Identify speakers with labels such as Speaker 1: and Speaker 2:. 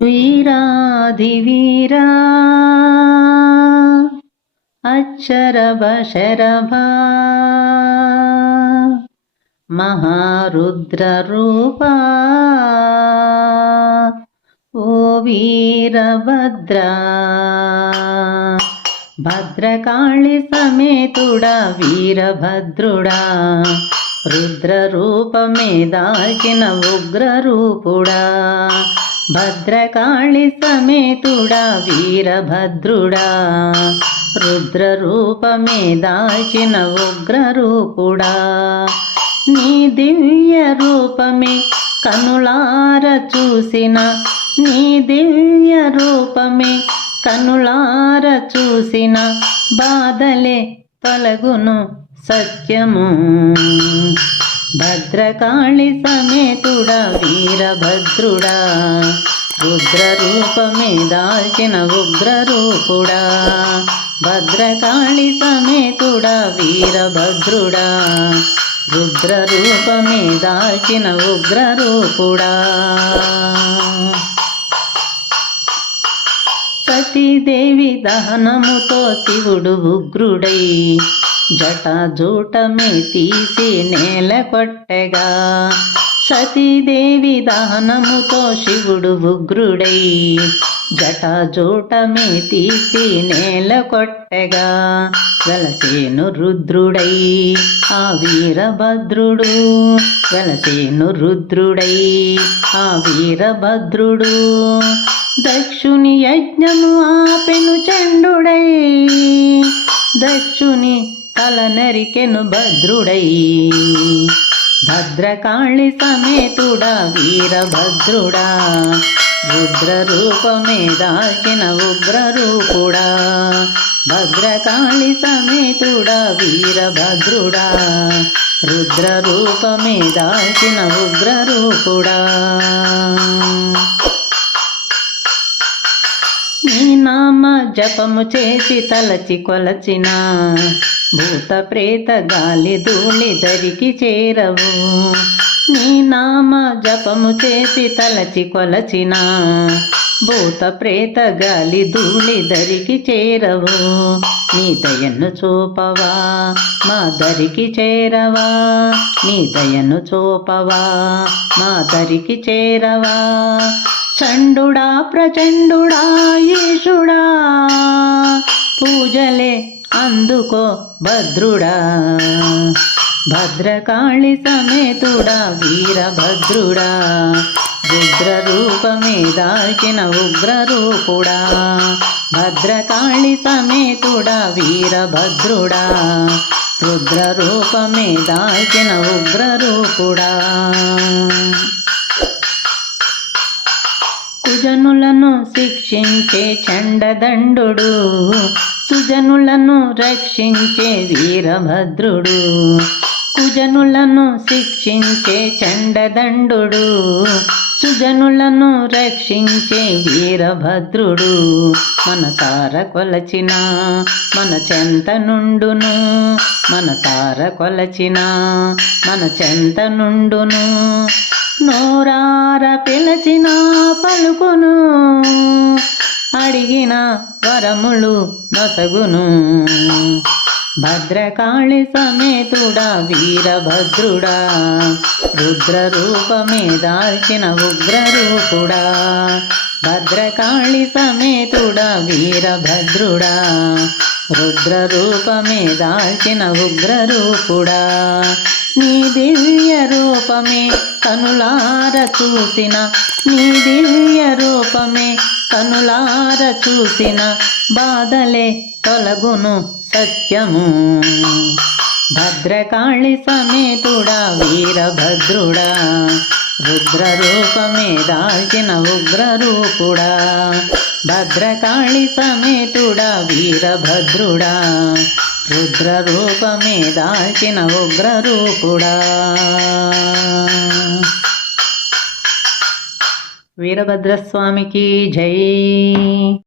Speaker 1: వీరాధివీరా అక్షరభ శరభా మహారుద్ర రూపా ఓ వీరభద్రా భద్రకాళి సమేతుడా వీరభద్రుడా రుద్ర రూపమే దాల్చిన ఉగ్ర రూపుడా భద్రకాళి సమేతుడా వీరభద్రుడా. రుద్ర రూపమే దాల్చిన ఉగ్రరూపుడా. నీ దివ్య రూపమే కనులార చూసిన. నీ దివ్య రూపమే కనులార చూసిన. బాధలే తొలగును సత్యము. భద్రకాళి సమేతుడా వీరభద్రుడా. రుద్ర దాల్చిన ఉగ్రరూపుడా. భద్రకాళి సమేతుడా వీరభద్రుడా. రుద్రరూపమే దాల్చిన ఉగ్రరూపుడా. సతీదేవి దహనముతో శివుడు ఉగ్రుడై జటాజూటమే తీసి నేల కొట్టగా. సతీదేవి దహనముతో శివుడు ఉగ్రుడై. జటాజూటమే తీసి నేల కొట్టగా. వెలసేను రుద్రుడై. ఆ వీరభద్రుడు వెలసేను రుద్రుడై. ఆ వీరభద్రుడు దక్షుని యజ్ఞము ఆపెను చండుడై. దక్షుని నరికెను భద్రుడై. భద్రకాళి సమేతుడా వీరభద్రుడా. రుద్ర రూపమే దాల్చిన ఉగ్ర భద్రకాళి సమేతుడా వీరభద్రుడా. రుద్ర రూపమే దాల్చిన ఉగ్ర నీ నామ జపము చేసి తలచి కొలచినా భూత ప్రేత గాలి ధూళి దరికి చేరవు. నీ నామ జపము చేసి తలచి కొలచిన భూత ప్రేత గాలి ధూళి దరికి చేరవు. నీ దయను చూపవా మా దరికి చేరవా. నీ దయను చూపవా మా దరికి చేరవా. చండుడా ప్రచండుడా యేషుడా పూజలే అందుకో భద్రుడా. భద్రకాళి సమేతుడా వీరభద్రుడా. రుద్ర రూపమే దాల్చిన ఉగ్ర భద్రకాళి సమేతుడా వీరభద్రుడా. రుద్ర రూపమే దాల్చిన ఉగ్ర కుజనులను శిక్షించే చండదండు సుజనులను రక్షించే వీరభద్రుడు. కుజనులను శిక్షించే చండదండు సుజనులను రక్షించే వీరభద్రుడు. మనసార కొలచిన మన చెంత నుండును. మనసార కొలచిన మన చెంత నుండును. నోరార పిలచిన పలుకును. అడిగిన వరములు నొసగును. భద్రకాళి సమేతుడా వీరభద్రుడా రుద్ర రూపమే దాల్చిన ఉగ్ర రూపుడా భద్రకాళి సమేతుడా వీరభద్రుడా రుద్ర రూపమే దాల్చిన ఉగ్ర రూపుడా నీ దివ్య రూపమే కనులార చూసిన నీ దివ్య రూపమే కనులార చూసిన బాధలే తొలగును సత్యము. భద్రకాళి సమేతుడా వీరభద్రుడా రుద్ర రూపమే దాల్చిన ఉగ్రరూపుడా. భద్రకాళి సమేతుడా వీరభద్రుడా రుద్ర రూపమే దాల్చిన ఉగ్రరూపుడా. వీరభద్రస్వామికి జై.